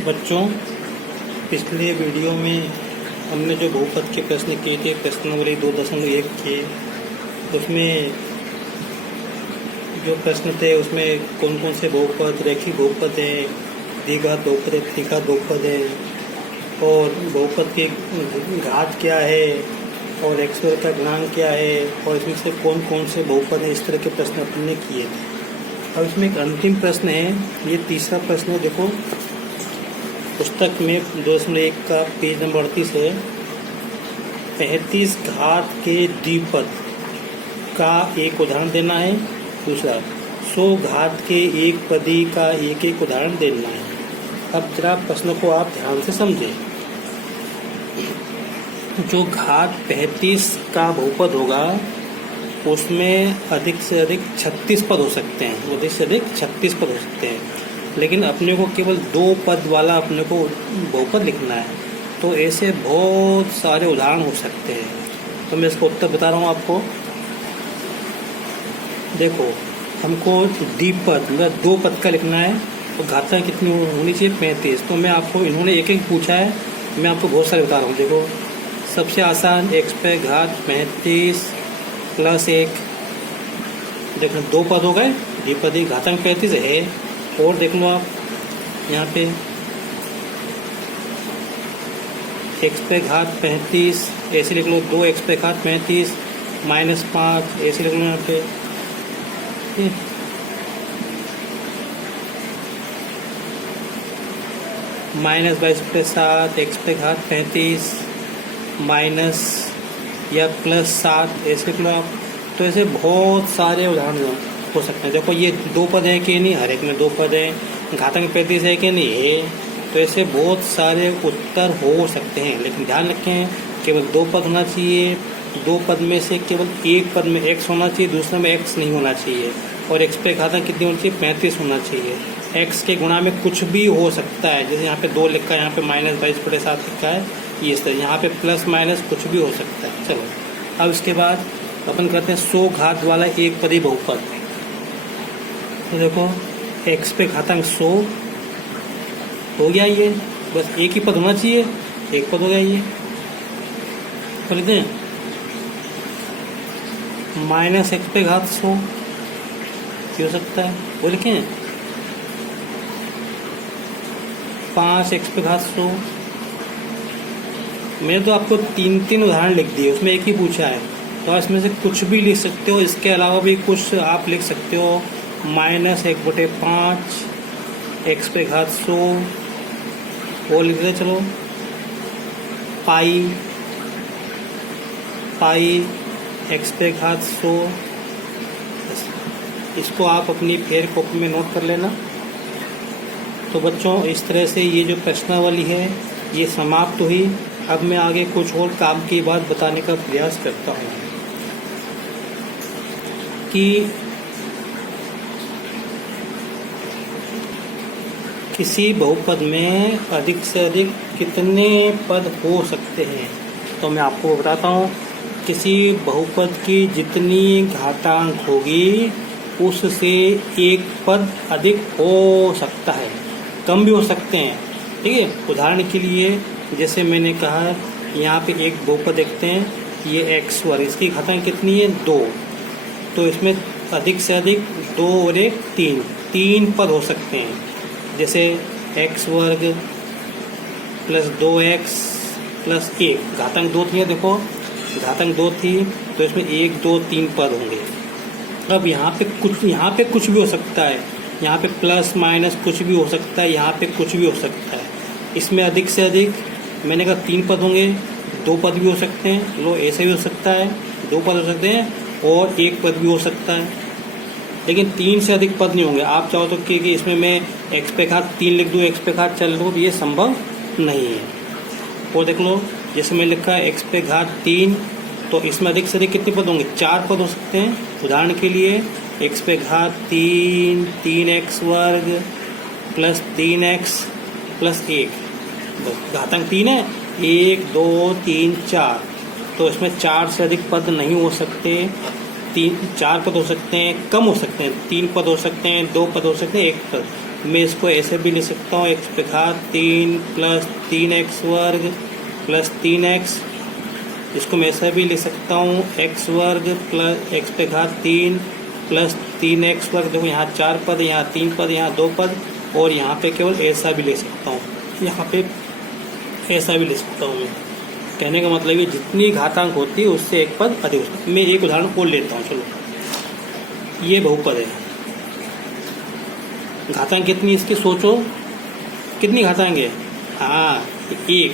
बच्चों, पिछले वीडियो में हमने जो बहुपद के प्रश्न किए थे, प्रश्न नंबर 2.1 के, उसमें जो प्रश्न थे उसमें कौन कौन से बहुपद, रेखीय बहुपद हैं, द्विघात बहुपद है, त्रिघात बहुपद है, और बहुपद की घात क्या है, और एक्स वर्ग का गुणांक क्या है, और इसमें से कौन कौन से बहुपद हैं, इस तरह के प्रश्न अपन ने किए थे। अब इसमें एक अंतिम प्रश्न है, ये तीसरा प्रश्न है। देखो, पुस्तक में 2.1 का पेज नंबर 38 है। 35 घात के द्विपद का एक उदाहरण देना है। दूसरा, 100 घात के एक पदी का एक एक उदाहरण देना है। अब जरा प्रश्न को आप ध्यान से समझें। जो घात 35 का बहुपद होगा उसमें अधिक से अधिक 36 पद हो सकते हैं, अधिक से अधिक 36 पद हो सकते हैं, लेकिन अपने को केवल 2 पद वाला अपने को बहुपद लिखना है। तो ऐसे बहुत सारे उदाहरण हो सकते हैं। तो मैं इसका उत्तर बता रहा हूँ आपको। देखो, हमको द्विपद मतलब 2 पद का लिखना है, तो घातांक कितनी होनी चाहिए? 35। तो मैं आपको, इन्होंने एक एक पूछा है, मैं आपको बहुत सारे बता रहा हूँ। देखो, सबसे आसान x पे घात 35 प्लस 1। देखो, 2 पद हो गए, द्विपदी घातांक 35 है। और देख लो आप यहाँ पे x पे घात 35 ऐसे लिख लो, 2x पे घात 35 माइनस 5 ऐसे लिख लो यहाँ पे। माइनस 22 पे 7 x पे घात 35 माइनस या प्लस 7 ऐसे लिख लो आप। तो ऐसे बहुत सारे उदाहरण हो सकते हैं। देखो, ये 2 पद है कि नहीं? हर एक में 2 पद है। घातांक 35 है कि नहीं? है। तो ऐसे बहुत सारे उत्तर हो सकते हैं, लेकिन ध्यान रखें केवल 2 पद होना चाहिए। 2 पद में से केवल एक पद में x होना चाहिए, दूसरे में x नहीं होना चाहिए। और x पे घातांक कितनी होनी चाहिए? 35 होना चाहिए। x के गुणा में कुछ भी हो सकता है, जैसे यहाँ पे 2 लिखा है, यहाँ पे माइनस 22/7 लिखा है, ये इस तरह यहाँ पे प्लस माइनस कुछ भी हो सकता है। चलो, अब इसके बाद अपन करते हैं 100 घात वाला एक पदी बहुपद। तो देखो, x पे घातांक 100 हो गया, ये बस एक ही पद होना चाहिए, एक पद हो गया ये। तो लिखते हैं माइनस x पे घात 100 हो सकता है, वो लिखें 5x पे घात 100। मैंने तो आपको 3 उदाहरण लिख दिए, उसमें एक ही पूछा है, तो इसमें से कुछ भी लिख सकते हो। इसके अलावा भी कुछ आप लिख सकते हो। माइनस 1/5 x पे घात 100 वो लिख दे। चलो, पाई x पे घात 100, इसको आप अपनी फेयर कॉपी में नोट कर लेना। तो बच्चों, इस तरह से ये जो प्रश्नावली है ये समाप्त हुई। अब मैं आगे कुछ और काम की बात बताने का प्रयास करता हूँ कि किसी बहुपद में अधिक से अधिक कितने पद हो सकते हैं। तो मैं आपको बताता हूँ, किसी बहुपद की जितनी घातांक होगी उससे एक पद अधिक हो सकता है, कम भी हो सकते हैं। ठीक है, उदाहरण के लिए जैसे मैंने कहा, यहाँ पे एक बहुपद देखते हैं, ये x वर्ग, इसकी घातांक कितनी है? 2। तो इसमें अधिक से अधिक 2 और 1 3 पद हो सकते हैं। जैसे x वर्ग प्लस 2x प्लस 1, घातांक 2 थी, देखो घातांक 2 थी, तो इसमें 1 2 3 पद होंगे। अब यहाँ पे कुछ भी हो सकता है, यहाँ पे प्लस माइनस कुछ भी हो सकता है, यहाँ पे कुछ भी हो सकता है। इसमें अधिक से अधिक मैंने कहा 3 पद होंगे, 2 पद भी हो सकते हैं, लो ऐसे भी हो सकता है, 2 पद हो सकते हैं, और 1 पद भी हो सकता है, लेकिन 3 से अधिक पद नहीं होंगे। आप चाहो तो कि इसमें मैं x पे घात 3 लिख दूँ, x पे घात 4 लिख दूँ, ये संभव नहीं है। और देख लो, जैसे मैं लिखा है x पे घात 3, तो इसमें अधिक से अधिक कितने पद होंगे? 4 पद हो सकते हैं। उदाहरण के लिए x पे घात 3x वर्ग प्लस 3x प्लस 1, घातांक 3 है, 1 2 3 4, तो इसमें 4 से अधिक पद नहीं हो सकते। 4 पद हो सकते हैं, कम हो सकते हैं, 3 पद हो सकते हैं, 2 पद हो सकते हैं, 1 पद। मैं इसको ऐसे भी लिख सकता हूँ, एक्स पे घात 3 प्लस 3x वर्ग प्लस 3x। इसको मैं ऐसा भी लिख सकता हूँ, एक्स वर्ग प्लस एक्स पे घात 3 प्लस 3x वर्ग। देखो यहाँ 4 पद, यहाँ 3 पद, यहाँ 2 पद, और यहाँ पे केवल ऐसा भी ले सकता हूँ, यहाँ पे ऐसा भी ले सकता हूँ। मैं कहने का मतलब ये जितनी घातांक होती है उससे एक पद अधिक होता है। मैं एक उदाहरण और लेता हूँ। चलो, ये बहुपद है, घातांक कितनी इसकी सोचो, कितनी घातांक है? हाँ, 1।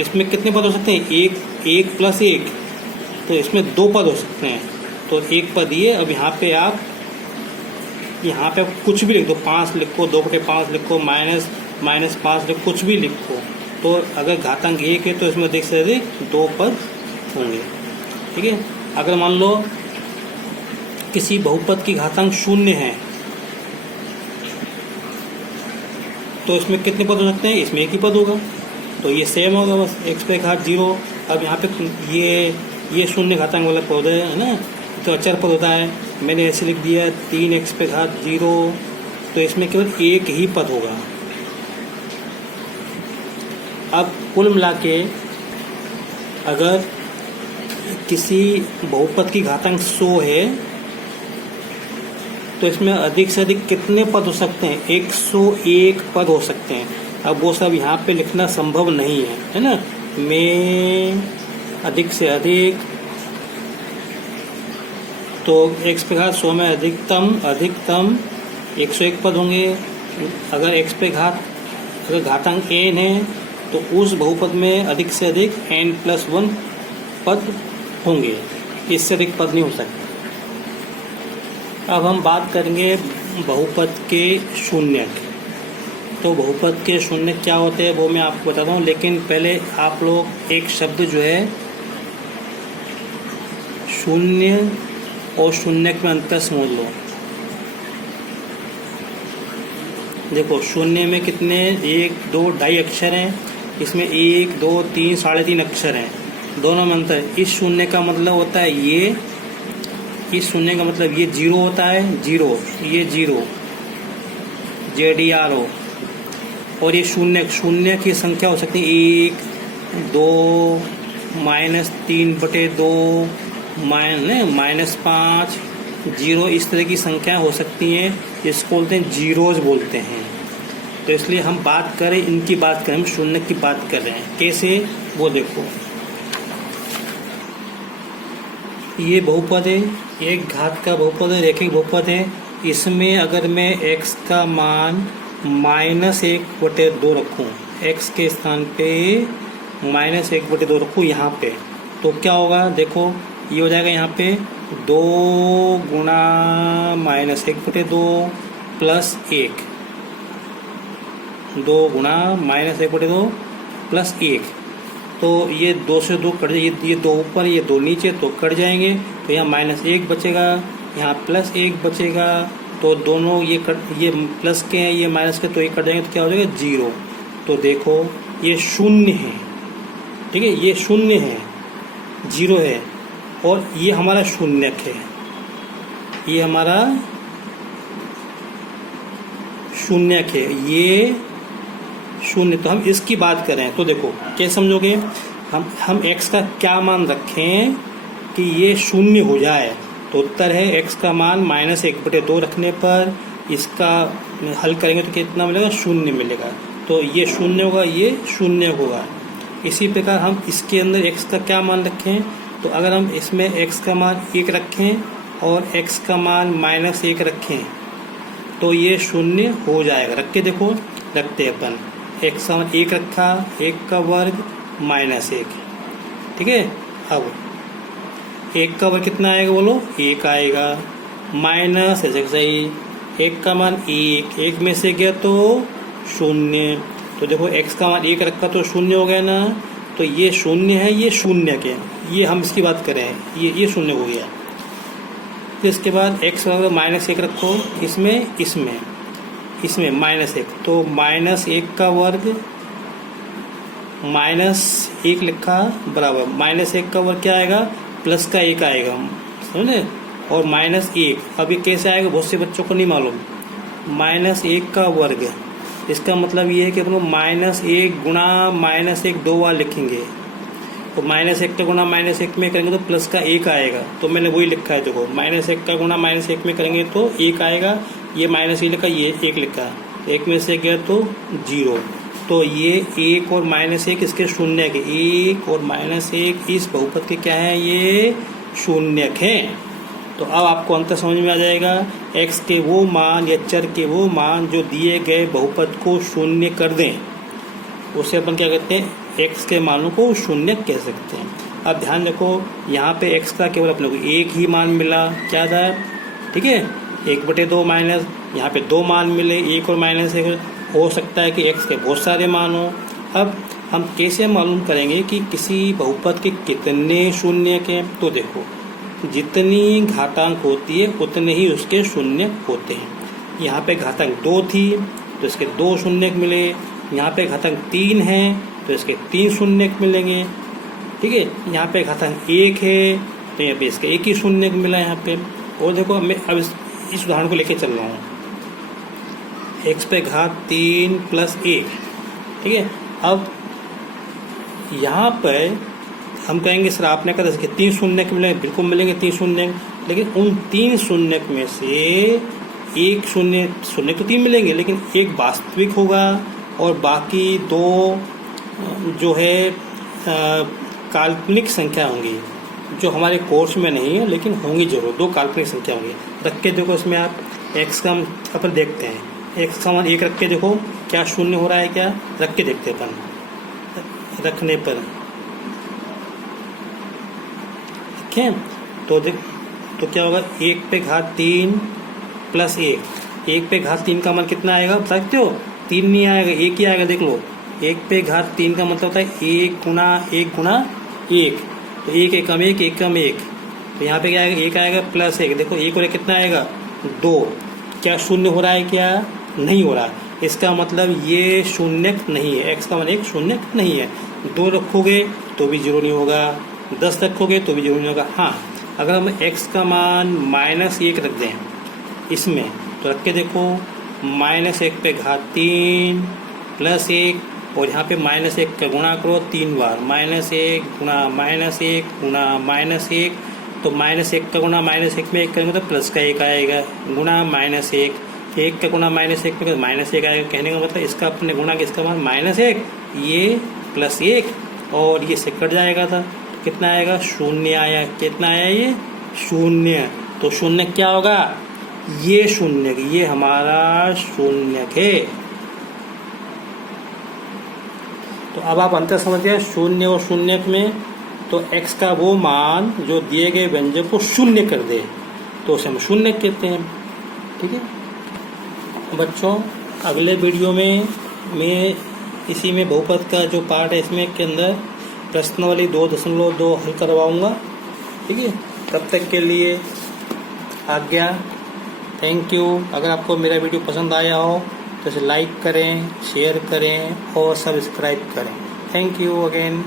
इसमें कितने पद हो सकते हैं? 1 प्लस 1, तो इसमें 2 पद हो सकते हैं। तो एक पद ये। अब यहाँ पे आप कुछ भी लिख दो, 5 लिखो, 2/5 लिखो, -5 लिखो, कुछ भी लिखो। तो अगर घातांक 1 है तो इसमें अधिक से अधिक 2 पद होंगे। ठीक है। अगर मान लो किसी बहुपद की घातांक 0 है तो इसमें कितने पद हो सकते हैं? इसमें एक ही पद होगा, तो ये सेम होगा बस, एक्स पे घात 0। अब यहाँ पे ये 0 घातांक वाला पद है ना, तो अचर पद होता है। मैंने ऐसे लिख दिया 3x पे घात 0, तो इसमें केवल एक ही पद होगा। अब कुल मिला के अगर किसी बहुपद की घातांक 100 है तो इसमें अधिक से अधिक कितने पद हो सकते हैं? 101 पद हो सकते हैं। अब वो सब यहाँ पे लिखना संभव नहीं है ना। मैं अधिक से अधिक, तो x पे घात 100 में अधिकतम 101 पद होंगे। अगर अगर घातांक n है तो उस बहुपद में अधिक से अधिक n+1 पद होंगे, इससे अधिक पद नहीं हो सकते। अब हम बात करेंगे बहुपद के शून्य। तो बहुपद के शून्य क्या होते हैं वो मैं आपको बताता हूँ, लेकिन पहले आप लोग एक शब्द जो है शून्य और शून्य में अंतर समझ लो। देखो, शून्य में कितने 1, 2, 2.5 अक्षर हैं, इसमें 1, 2, 3, 3.5 अक्षर हैं, दोनों में अंतर। इस शून्य का मतलब होता है ये, इस शून्य का मतलब ये 0 होता है, 0, ये 0 ZERO। और ये शून्य की संख्या हो सकती है 1, 2, -3/2, -5, 0, इस तरह की संख्या हो सकती हैं। इसको बोलते हैं जीरोज बोलते हैं। तो इसलिए हम बात करें, इनकी बात करें, हम शून्य की बात कर रहे हैं। कैसे वो देखो, ये बहुपद है, एक घात का बहुपद है, रेखिक बहुपद है। इसमें अगर मैं x का मान -1/2 रखूं, x के स्थान पे -1/2 रखूं यहाँ पे, तो क्या होगा? देखो, ये हो जाएगा यहाँ पे 2 गुणा -1/2 प्लस 1, 2 गुणा -1/2 प्लस 1। तो ये 2 से 2 कट जाए, ये 2 ऊपर, ये 2 नीचे, तो कट जाएंगे। तो यहाँ -1 बचेगा, यहाँ +1 बचेगा। तो दोनों ये प्लस के हैं, ये माइनस के, तो ये कट जाएंगे, तो क्या हो जाएगा? 0। तो देखो, ये शून्य है, ठीक है, ये शून्य है, 0 है, और ये हमारा शून्यक है, ये हमारा शून्यक है, ये शून्य। तो हम इसकी बात करें तो देखो कैसे समझोगे। हम x का क्या मान रखें कि ये शून्य हो जाए? तो उत्तर है x का मान -1/2 रखने पर इसका हल करेंगे तो कितना मिलेगा? शून्य मिलेगा। तो ये शून्य होगा, ये शून्य होगा। इसी प्रकार हम इसके अंदर x का क्या मान रखें? तो अगर हम इसमें x का मान 1 रखें और x का मान -1 रखें तो ये शून्य हो जाएगा। रख के देखो, रखते अपन, x का मान 1 रखा, 1 का वर्ग -1, ठीक है। अब 1 का वर्ग कितना आएगा बोलो? 1 आएगा, माइनस ऐसे सही, 1 का मान 1 में से गया तो 0। तो देखो x का मान 1 रखा तो 0 हो गया ना। तो ये शून्य है, ये शून्य के, ये हम इसकी बात करें, ये शून्य हो गया। तो इसके बाद x बराबर -1 रखो, इसमें -1, तो -1 का वर्ग -1 लिखा बराबर -1 का वर्ग क्या आएगा? प्लस का 1 आएगा, समझे। और -1, अब ये कैसे आएगा बहुत से बच्चों को नहीं मालूम। -1 का वर्ग। इसका मतलब ये है कि अपन को -1 गुणा -1 दो बार लिखेंगे, तो -1 का गुणा -1 में करेंगे तो प्लस का 1 आएगा। तो मैंने वही लिखा है, देखो -1 का गुणा -1 में करेंगे तो 1 आएगा। ये -1 लिखा, ये 1 लिखा, 1 में से गया तो 0। तो ये 1 और -1 इसके शून्यक है। 1 और -1 इस बहुपद के क्या है, ये शून्यक हैं। तो अब आपको अंतर समझ में आ जाएगा। x के वो मान या चर के वो मान जो दिए गए बहुपद को शून्य कर दें, उसे अपन क्या कहते हैं, x के मानों को शून्य कह सकते हैं। अब ध्यान रखो, यहाँ पे x का केवल अपने को एक ही मान मिला, क्या था, ठीक है, 1/2 माइनस, यहाँ पे 2 मान मिले, 1 और -1। हो सकता है कि x के बहुत सारे मान हो। अब हम कैसे मालूम करेंगे कि किसी बहुपद के कितने शून्यक हैं? तो देखो, जितनी घातांक होती है उतने ही उसके शून्यक होते हैं। यहाँ पे घातांक 2 थी तो इसके 2 शून्यक मिले, यहाँ पे घातांक 3 है तो इसके 3 शून्यक मिलेंगे, ठीक है। यहाँ पे घातांक 1 है तो यहाँ पे इसका 1 ही शून्यक मिला यहाँ पे। और देखो मैं अब इस उदाहरण को लेके चल रहा हूँ, x पे घात 3 + 1, ठीक है। अब यहाँ पर हम कहेंगे सर आपने कहा था 3 शून्यक मिलेंगे, बिल्कुल मिलेंगे 3 शून्यक, लेकिन उन 3 शून्यक में से एक शून्यक तो 3 मिलेंगे, लेकिन एक वास्तविक होगा और बाकी 2 जो है काल्पनिक संख्या होंगी, जो हमारे कोर्स में नहीं है लेकिन होंगी जरूर। 2 काल्पनिक संख्या होंगी। रख के देखो इसमें आप x का अपन देखते हैं, x का मान 1 रख के देखो क्या शून्य हो रहा है, क्या रख के देखते हैं अपन। रखने पर ठीक है, तो क्या होगा, 1 पे घात 3 + 1। 1 पे घात 3 का मान कितना आएगा बता सकते हो? 3 नहीं आएगा, 1 ही आएगा। देख लो, 1 पे घात 3 का मतलब होता है 1 गुणा 1 गुणा 1, तो 1 एकम 1 एकम 1, तो यहाँ पे क्या आएगा, 1 आएगा +1। देखो 1 और 1 कितना आएगा, 2। क्या शून्य हो रहा है, क्या नहीं हो रहा। इसका मतलब ये शून्यक नहीं है, x का मान 1 शून्यक नहीं है। 2 रखोगे तो भी 0 नहीं होगा, 10 रखोगे तो भी 0 नहीं होगा। हाँ, अगर हम x का मान -1 रख दें इसमें, तो रख के देखो, -1 पे घात 3 + 1, और यहाँ पे -1 का गुणा करो 3 बार, -1 गुणा -1 गुणा -1, तो -1 का गुणा -1 में 1 करेंगे तो प्लस का 1 आएगा, गुणा -1, 1 का गुणा -1 में -1 आएगा। कहने का मतलब इसका अपने गुणा के इसका मान -1, ये +1, और ये से कट जाएगा था, कितना आएगा, 0 आया। कितना आया, ये 0। तो शून्य क्या होगा, ये शून्य, ये हमारा शून्यक है। तो अब आप अंतर समझ गए शून्य और शून्यक में। तो x का वो मान जो दिए गए व्यंजक को शून्य कर दे तो उसे हम शून्य कहते हैं, ठीक है बच्चों। अगले वीडियो में मैं इसी में बहुपद का जो पार्ट है इसमें के अंदर प्रश्नावली 2.2 हल करवाऊंगा, ठीक है। तब तक के लिए आज्ञा, थैंक यू। अगर आपको मेरा वीडियो पसंद आया हो तो इसे लाइक करें, शेयर करें और सब्सक्राइब करें। Thank you again.